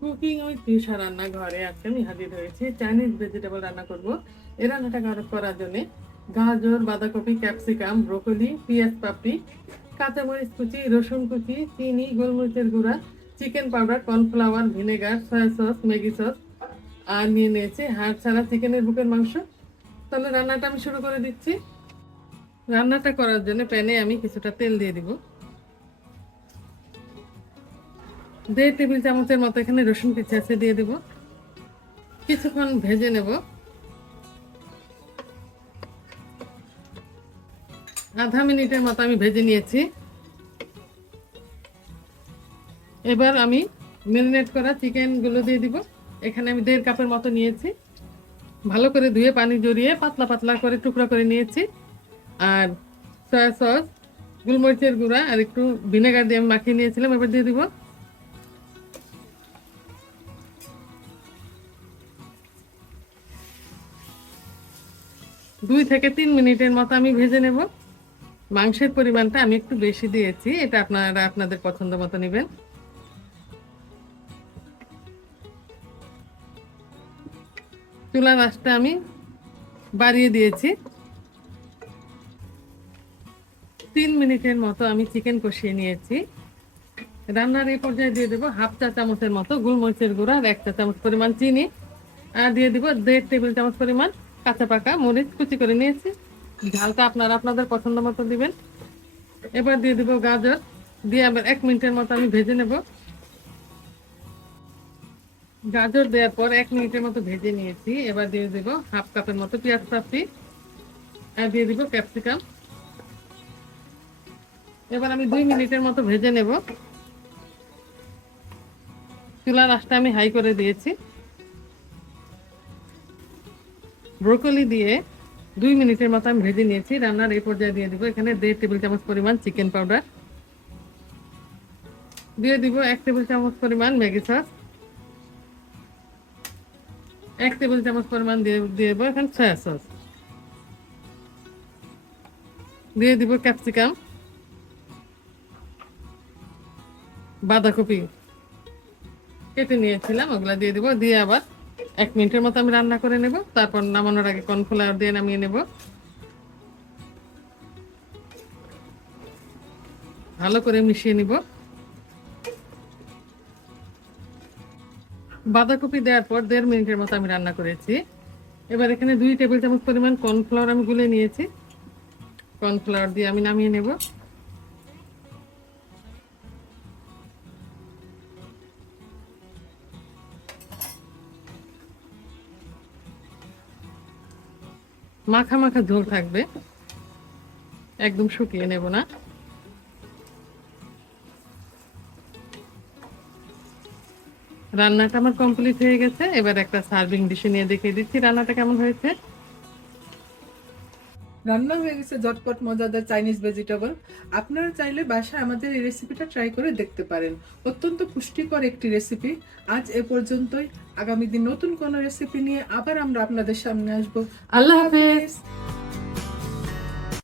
Cooking with Trisha রান্নাঘরে আজকে আমি হাজির হয়েছি চাইনিজ ভেজিটেবল রান্না করব। এই রান্নাটা করার জন্য গাজর, বাঁধাকপি, ক্যাপসিকাম, ব্রোকলি, পেঁয়াজ পাপড়ি, কাঁচামরিচ কুচি, রসুন কুচি, চিনি, গোলমরিচের গুঁড়া, chicken powder, cornflour, vinegar, soya sauce, Maggi sauce আর নিয়ে নিয়েছি হাড় ছাড়া চিকেনের বুকের মাংস। তাহলে রান্নাটা আমি শুরু করে দিচ্ছি। রান্নাটা করার জন্য প্যানে আমি কিছুটা তেল দিয়ে দিব। 1.5 টেবিল চামচের মতো এখানে রসুন কুচি আছে, দিয়ে দেব। কিছুক্ষণ ভেজে নেব। আধা মিনিটের মতো আমি ভেজে নিয়েছি। এবার আমি ম্যারিনেট করা চিকেনগুলো দিয়ে দিব। এখানে আমি 1.5 কাপের মতো নিয়েছি। ভালো করে ধুয়ে পানি জড়িয়ে পাতলা পাতলা করে টুকরা করে নিয়েছি। আর সয়া সস, গোলমরিচের গুঁড়া আর একটু ভিনেগার দিয়ে আমি মাখিয়ে নিয়েছিলাম। এবার দিয়ে দিব। 2 থেকে 3 মিনিটের মতো আমি ভেজে নেব। মাংসের পরিমাণটা আমি একটু বেশি দিয়েছি, এটা আপনারা আপনাদের পছন্দ মতো নেবেন। চুলার আঁচটা আমি বাড়িয়ে দিয়েছি। 3 মিনিটের মতো আমি চিকেন কষিয়ে নিয়েছি। রান্নার এই পর্যায়ে দিয়ে দেবো 1/2 চা চামচের মতো গোলমরিচের গুঁড়া আর 1 চা চামচ পরিমাণ চিনি। আর দিয়ে দিব 1.5 টেবিল চামচ পরিমাণ কাঁচা পাকা মরিচ কুচি করে নিয়েছি। ঝালটা আপনারা আপনাদের পছন্দ মতো দিবেন। এবার দিয়ে দিব গাজর, দিয়ে আবার 1 মিনিটের মতো আমি ভেজে নেব। গাজর দেওয়ার পর 1 মিনিটের মতো ভেজে নিয়েছি। এবার দিয়ে দেব 1/2 কাপের মতো পেঁয়াজ পাপড়ি আর দিয়ে দিব ক্যাপসিকাম। এবার আমি 2 মিনিটের মতো ভেজে নেব। চুলার আঁচটা আমি হাই করে দিয়েছি। ব্রোকলি দিয়ে 2 মিনিটের মতো আমি ভেজে নিয়েছি। রান্নার এই পর্যায়ে দিয়ে দিব এখানে 1.5 টেবিল চামচ পরিমাণ চিকেন পাউডার, দিয়ে দিব 1 টেবিল চামচ পরিমাণ ম্যাগি সস, 1 টেবিল চামচ পরিমাণ দিয়ে দেবো এখানে সয়া সস, দিয়ে দিব ক্যাপসিকাম, বাঁধাকপি কেটে নিয়েছিলাম ওগুলা দিয়ে দিব। দিয়ে আবার 1 মিনিটের মতো আমি রান্না করে নেব। তারপর নামানোর আগে কর্নফ্লাওয়ার দিয়ে নামিয়ে নেব। ভালো করে মিশিয়ে নিব। বাঁধাকপি দেওয়ার পর 1.5 মিনিটের মতো আমি রান্না করেছি। এবার এখানে 2 টেবিল চামচ পরিমাণ কর্নফ্লাওয়ার আমি গুলে নিয়েছি। কর্নফ্লাওয়ার দিয়ে আমি নামিয়ে নেব। মাখা মাখা ঝোল থাকবে, একদম শুকিয়ে নেব না। রান্নাটা আমার কমপ্লিট হয়ে গেছে। এবার একটা সার্ভিং ডিশে নিয়ে দেখিয়ে দিচ্ছি রান্নাটা কেমন হয়েছে। রান্না হয়ে গেছে ঝটপট মজাদার চাইনিজ ভেজিটেবল। আপনারা চাইলে বাসায় আমাদের এই রেসিপিটা ট্রাই করে দেখতে পারেন। অত্যন্ত পুষ্টিকর একটি রেসিপি। আজ এ পর্যন্তই। আগামী দিন নতুন কোনো রেসিপি নিয়ে আবার আমরা আপনাদের সামনে আসবো। আল্লাহ আল্লাহ হাফেজ। হাফেজ।